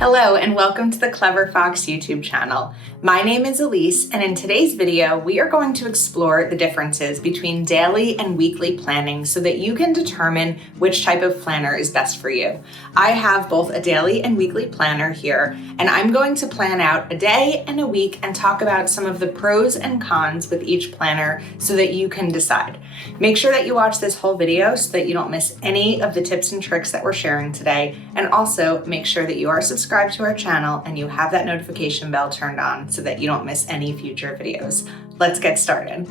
Hello and welcome to the Clever Fox YouTube channel. My name is Ilysse, and in today's video, we are going to explore the differences between daily and weekly planning so that you can determine which type of planner is best for you. I have both a daily and weekly planner here, and I'm going to plan out a day and a week and talk about some of the pros and cons with each planner so that you can decide. Make sure that you watch this whole video so that you don't miss any of the tips and tricks that we're sharing today, and also make sure that you are subscribed to our channel and you have that notification bell turned on so that you don't miss any future videos. Let's get started.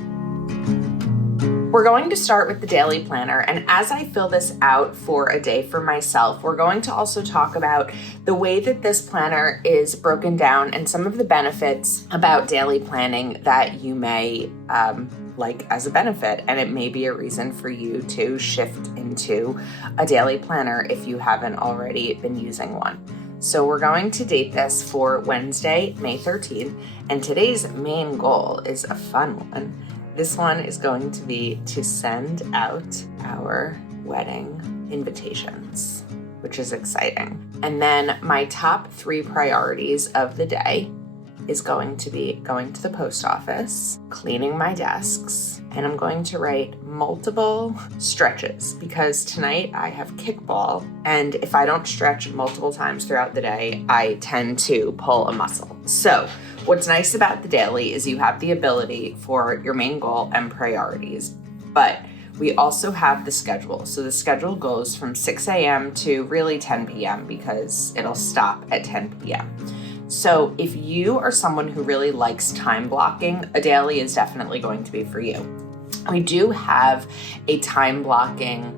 We're going to start with the daily planner, and as I fill this out for a day for myself, we're going to also talk about the way that this planner is broken down and some of the benefits about daily planning that you may like as a benefit, and it may be a reason for you to shift into a daily planner if you haven't already been using one. So we're going to date this for Wednesday, May 13th, and today's main goal is a fun one. This one is going to be to send out our wedding invitations, which is exciting. And then my top 3 priorities of the day is going to be going to the post office, cleaning my desks, and I'm going to write multiple stretches because tonight I have kickball, and if I don't stretch multiple times throughout the day, I tend to pull a muscle. So what's nice about the daily is you have the ability for your main goal and priorities, but we also have the schedule. So the schedule goes from 6 a.m. to really 10 p.m. because it'll stop at 10 p.m. So if you are someone who really likes time blocking, a daily is definitely going to be for you. We do have a time blocking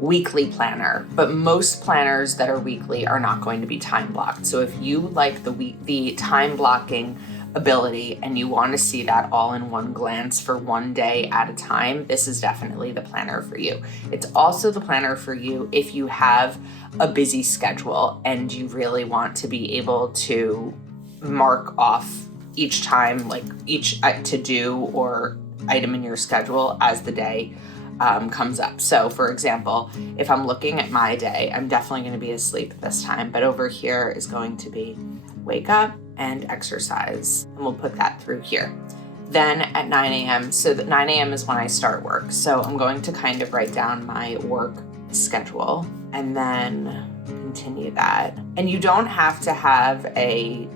weekly planner, but most planners that are weekly are not going to be time blocked. So if you like the time blocking ability and you want to see that all in one glance for one day at a time, this is definitely the planner for you. It's also the planner for you if you have a busy schedule and you really want to be able to mark off each time, like each to-do or item in your schedule as the day comes up. So for example, if I'm looking at my day, I'm definitely going to be asleep at this time, but over here is going to be wake up and exercise, and we'll put that through here. Then at 9 a.m., so that 9 a.m. is when I start work. So I'm going to kind of write down my work schedule and then continue that. And you don't have to have a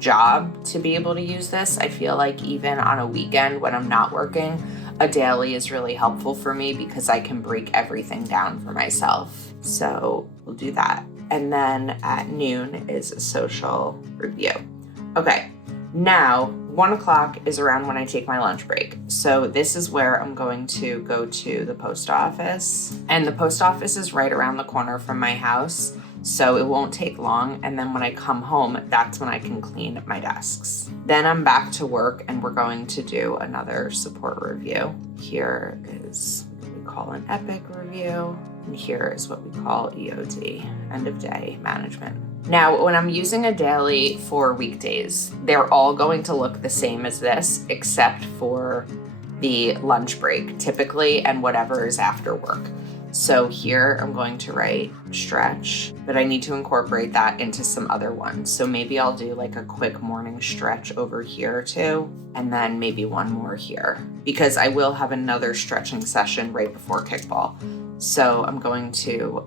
job to be able to use this. I feel like even on a weekend when I'm not working, a daily is really helpful for me because I can break everything down for myself. So we'll do that. And then at noon is a social review. Okay, now 1 o'clock is around when I take my lunch break. So this is where I'm going to go to the post office. And the post office is right around the corner from my house, so it won't take long. And then when I come home, that's when I can clean my desks. Then I'm back to work and we're going to do another support review. Here is what we call an epic review. And here is what we call EOD, end of day management. Now, when I'm using a daily for weekdays, they're all going to look the same as this, except for the lunch break, typically, and whatever is after work. So here I'm going to write stretch, but I need to incorporate that into some other ones. So maybe I'll do like a quick morning stretch over here too, and then maybe one more here, because I will have another stretching session right before kickball. So I'm going to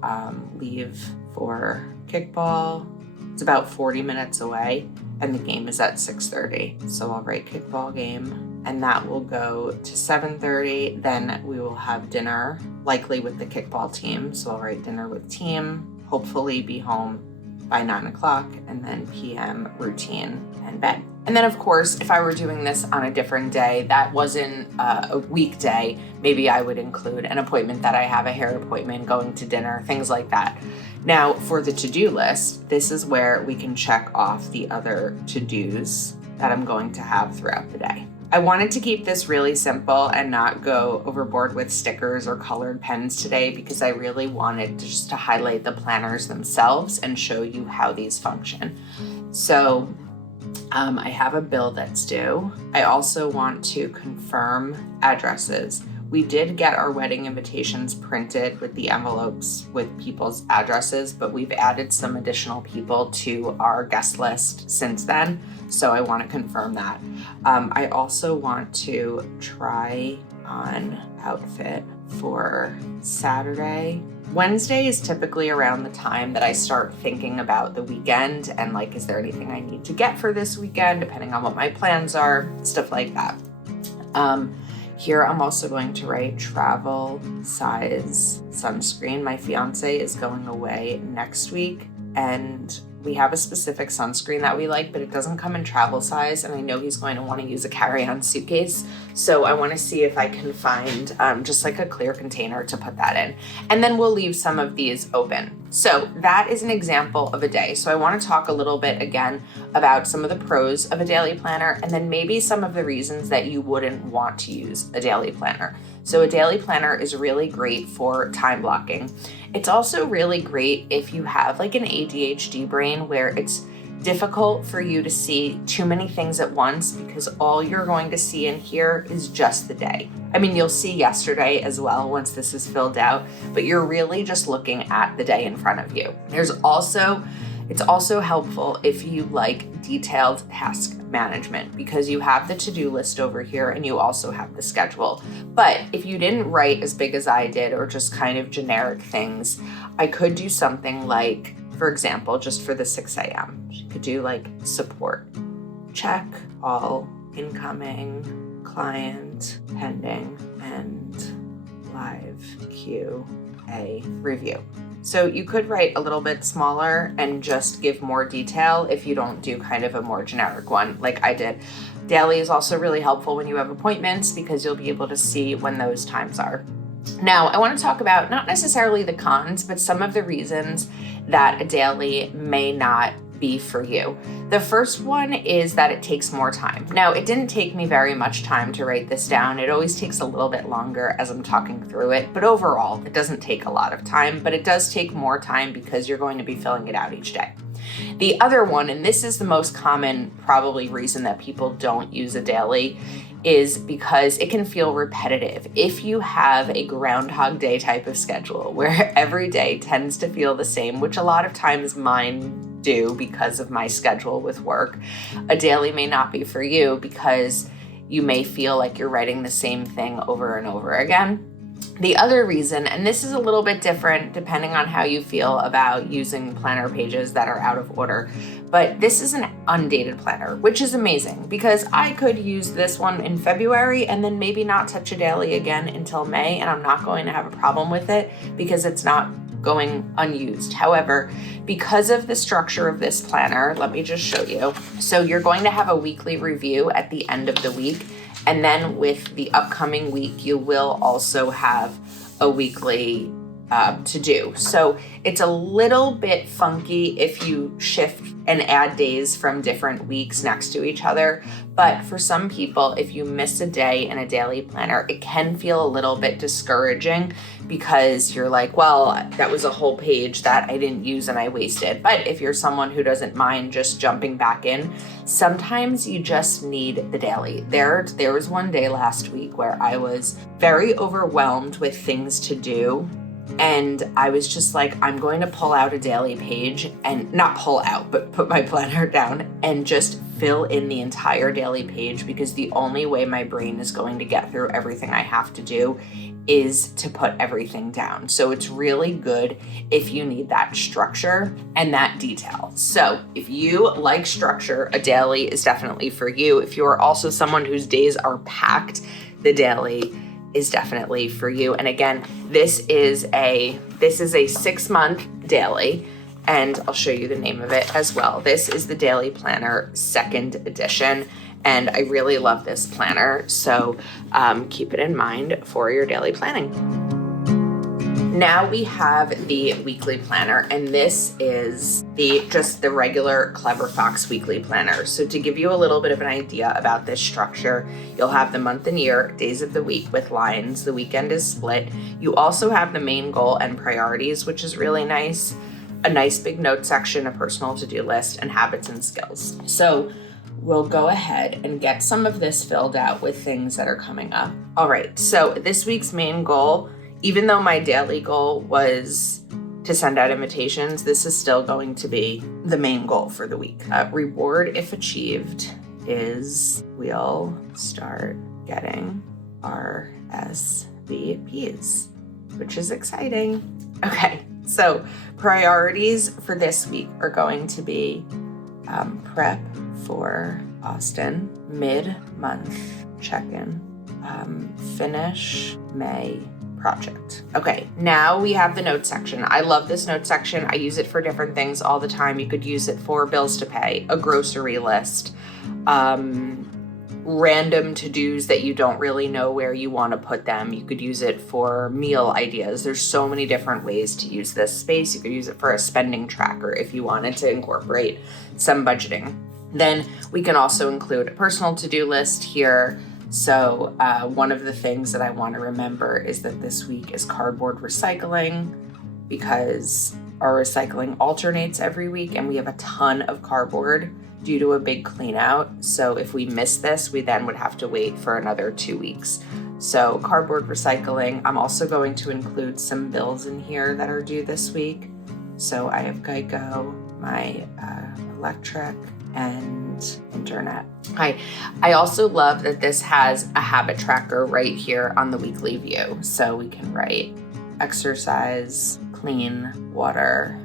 leave for kickball. It's about 40 minutes away and the game is at 6:30. So I'll write kickball game and that will go to 7:30. Then we will have dinner, likely with the kickball team. So I'll write dinner with team, hopefully be home by 9 o'clock, and then PM routine and bed. And then of course, if I were doing this on a different day, that wasn't a weekday, maybe I would include an appointment that I have, a hair appointment, going to dinner, things like that. Now for the to-do list, this is where we can check off the other to-dos that I'm going to have throughout the day. I wanted to keep this really simple and not go overboard with stickers or colored pens today because I really wanted just to highlight the planners themselves and show you how these function. So I have a bill that's due. I also want to confirm addresses. We did get our wedding invitations printed with the envelopes with people's addresses, but we've added some additional people to our guest list since then. So I want to confirm that. I also want to try on outfit for Saturday. Wednesday is typically around the time that I start thinking about the weekend and like, is there anything I need to get for this weekend, depending on what my plans are, stuff like that. Here I'm also going to write travel size sunscreen. My fiance is going away next week and we have a specific sunscreen that we like, but it doesn't come in travel size. And I know he's going to want to use a carry-on suitcase. So I want to see if I can find just like a clear container to put that in. And then we'll leave some of these open. So that is an example of a day. So I want to talk a little bit again about some of the pros of a daily planner and then maybe some of the reasons that you wouldn't want to use a daily planner. So a daily planner is really great for time blocking. It's also really great if you have like an ADHD brain where it's difficult for you to see too many things at once because all you're going to see in here is just the day. I mean, you'll see yesterday as well once this is filled out, but you're really just looking at the day in front of you. It's also helpful if you like detailed task management because you have the to-do list over here and you also have the schedule. But if you didn't write as big as I did or just kind of generic things, I could do something like, for example, just for the 6 a.m., you could do like support, check all incoming, client, pending, and live QA review. So you could write a little bit smaller and just give more detail if you don't do kind of a more generic one like I did. Daily is also really helpful when you have appointments because you'll be able to see when those times are. Now, I want to talk about not necessarily the cons, but some of the reasons that a daily may not be for you. The first one is that it takes more time. Now, it didn't take me very much time to write this down. It always takes a little bit longer as I'm talking through it, but overall, it doesn't take a lot of time, but it does take more time because you're going to be filling it out each day. The other one, and this is the most common probably reason that people don't use a daily, is because it can feel repetitive. If you have a Groundhog Day type of schedule where every day tends to feel the same, which a lot of times mine do because of my schedule with work, a daily may not be for you because you may feel like you're writing the same thing over and over again. The other reason, and this is a little bit different depending on how you feel about using planner pages that are out of order, but this is an undated planner, which is amazing because I could use this one in February and then maybe not touch a daily again until May, and I'm not going to have a problem with it because it's not going unused. However, because of the structure of this planner, let me just show you. So you're going to have a weekly review at the end of the week. And then with the upcoming week, you will also have a weekly to do. So it's a little bit funky if you shift and add days from different weeks next to each other. But for some people, if you miss a day in a daily planner, it can feel a little bit discouraging because you're like, well, that was a whole page that I didn't use and I wasted. But if you're someone who doesn't mind just jumping back in, sometimes you just need the daily. There was one day last week where I was very overwhelmed with things to do. And I was just like, I'm going to pull out a daily page and not pull out, but put my planner down and just fill in the entire daily page because the only way my brain is going to get through everything I have to do is to put everything down. So it's really good if you need that structure and that detail. So if you like structure, a daily is definitely for you. If you are also someone whose days are packed, the daily is definitely for you. And again, this is a 6-month daily, and I'll show you the name of it as well. This is the Daily Planner 2nd edition, and I really love this planner. So keep it in mind for your daily planning. Now we have the weekly planner, and this is just the regular Clever Fox weekly planner. So to give you a little bit of an idea about this structure, you'll have the month and year, days of the week with lines. The weekend is split. You also have the main goal and priorities, which is really nice. A nice big note section, a personal to-do list, and habits and skills. So we'll go ahead and get some of this filled out with things that are coming up. All right, so this week's main goal, even though my daily goal was to send out invitations, this is still going to be the main goal for the week. Reward, if achieved, is we'll start getting RSVPs, which is exciting. Okay, so priorities for this week are going to be prep for Austin, mid-month check-in, finish May project. Okay, now we have the notes section. I love this notes section. I use it for different things all the time. You could use it for bills to pay, a grocery list, random to-dos that you don't really know where you want to put them. You could use it for meal ideas. There's so many different ways to use this space. You could use it for a spending tracker if you wanted to incorporate some budgeting. Then we can also include a personal to-do list here. So one of the things that I want to remember is that this week is cardboard recycling, because our recycling alternates every week and we have a ton of cardboard due to a big clean out. So if we miss this, we then would have to wait for another 2 weeks. So cardboard recycling. I'm also going to include some bills in here that are due this week. So I have Geico, my electric, and internet. I also love that this has a habit tracker right here on the weekly view. So we can write exercise, clean water,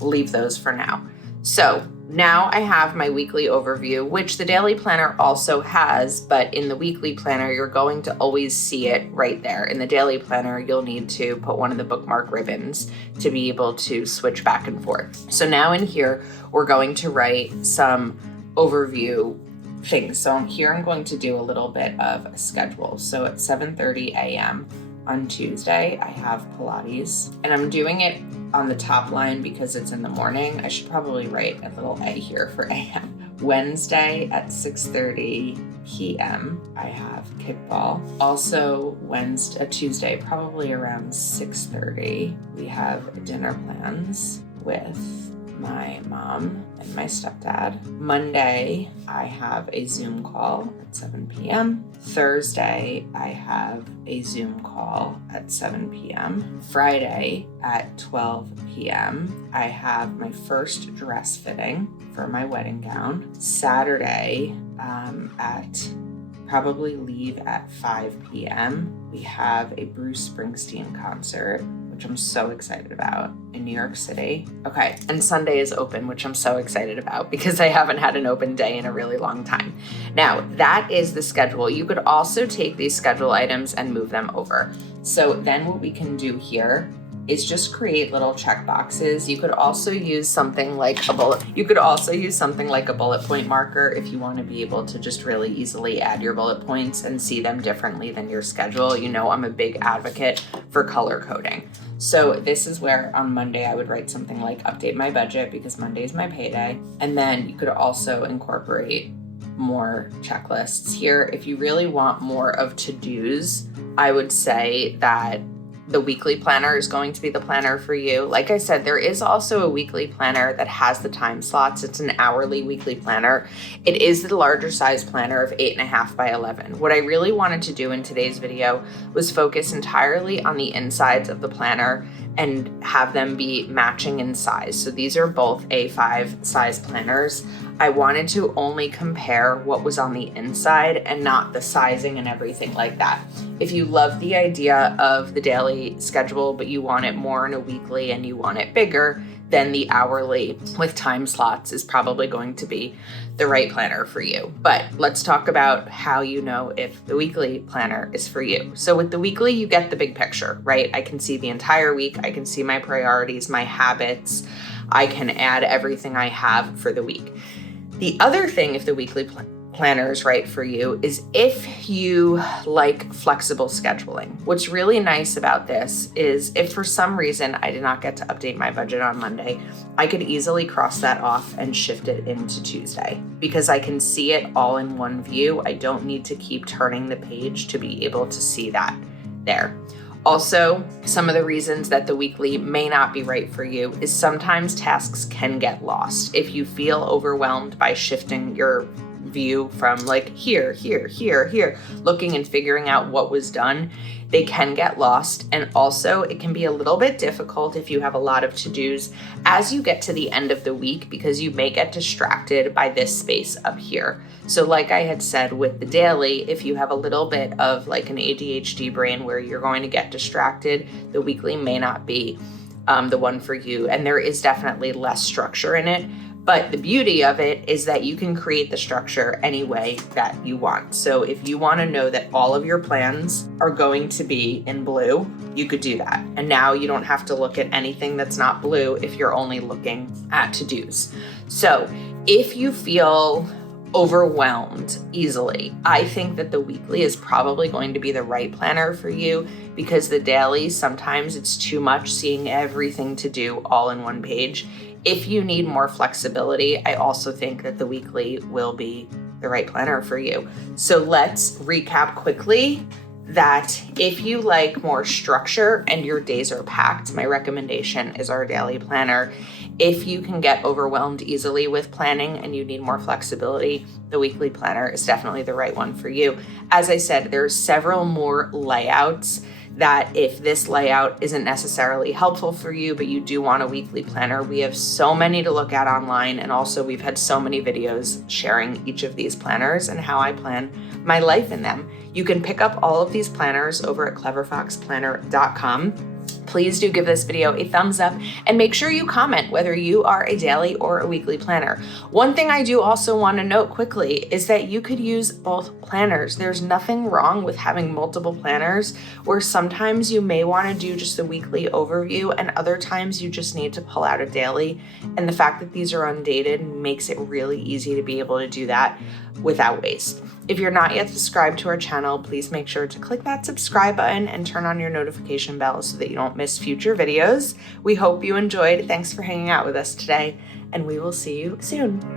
leave those for now. So now I have my weekly overview, which the daily planner also has, but in the weekly planner, you're going to always see it right there. In the daily planner, you'll need to put one of the bookmark ribbons to be able to switch back and forth. So now in here, we're going to write some overview things. So here I'm going to do a little bit of a schedule. So at 7:30 a.m. on Tuesday, I have Pilates, and I'm doing it on the top line because it's in the morning. I should probably write a little A here for AM. Wednesday at 6:30 p.m. I have kickball. Also Tuesday, probably around 6:30, we have dinner plans with my mom and my stepdad. Monday, I have a Zoom call at 7 p.m. Thursday, I have a Zoom call at 7 p.m. Friday at 12 p.m., I have my first dress fitting for my wedding gown. Saturday, probably leave at 5 p.m., we have a Bruce Springsteen concert, which I'm so excited about, in New York City. Okay, and Sunday is open, which I'm so excited about because I haven't had an open day in a really long time. Now, that is the schedule. You could also take these schedule items and move them over. So then what we can do here is just create little check boxes. You could also use something like a bullet point marker if you want to be able to just really easily add your bullet points and see them differently than your schedule. You know, I'm a big advocate for color coding. So this is where on Monday I would write something like update my budget, because Monday's my payday. And then you could also incorporate more checklists here. If you really want more of to-dos, I would say that the weekly planner is going to be the planner for you. Like I said, there is also a weekly planner that has the time slots. It's an hourly weekly planner. It is the larger size planner of 8.5 by 11. What I really wanted to do in today's video was focus entirely on the insides of the planner and have them be matching in size. So these are both A5 size planners. I wanted to only compare what was on the inside and not the sizing and everything like that. If you love the idea of the daily schedule, but you want it more in a weekly and you want it bigger, then the hourly with time slots is probably going to be the right planner for you. But let's talk about how you know if the weekly planner is for you. So with the weekly, you get the big picture, right? I can see the entire week. I can see my priorities, my habits. I can add everything I have for the week. The other thing, if the weekly planner is right for you, is if you like flexible scheduling. What's really nice about this is if for some reason I did not get to update my budget on Monday, I could easily cross that off and shift it into Tuesday because I can see it all in one view. I don't need to keep turning the page to be able to see that there. Also, some of the reasons that the weekly may not be right for you is sometimes tasks can get lost. If you feel overwhelmed by shifting your view from like here, looking and figuring out what was done, they can get lost. And also it can be a little bit difficult if you have a lot of to-dos as you get to the end of the week, because you may get distracted by this space up here. So like I had said with the daily, if you have a little bit of like an ADHD brain where you're going to get distracted, the weekly may not be the one for you. And there is definitely less structure in it. But the beauty of it is that you can create the structure any way that you want. So if you want to know that all of your plans are going to be in blue, you could do that. And now you don't have to look at anything that's not blue if you're only looking at to-dos. So if you feel overwhelmed easily, I think that the weekly is probably going to be the right planner for you, because the daily, sometimes it's too much seeing everything to do all in one page. If you need more flexibility, I also think that the weekly will be the right planner for you. So let's recap quickly that if you like more structure and your days are packed, my recommendation is our daily planner. If you can get overwhelmed easily with planning and you need more flexibility, the weekly planner is definitely the right one for you. As I said, there's several more layouts that if this layout isn't necessarily helpful for you, but you do want a weekly planner, we have so many to look at online. And also we've had so many videos sharing each of these planners and how I plan my life in them. You can pick up all of these planners over at cleverfoxplanner.com. Please do give this video a thumbs up and make sure you comment whether you are a daily or a weekly planner. One thing I do also want to note quickly is that you could use both planners. There's nothing wrong with having multiple planners, where sometimes you may want to do just a weekly overview and other times you just need to pull out a daily. And the fact that these are undated makes it really easy to be able to do that without waste. If you're not yet subscribed to our channel, please make sure to click that subscribe button and turn on your notification bell so that you don't miss future videos. We hope you enjoyed. Thanks for hanging out with us today, and we will see you soon.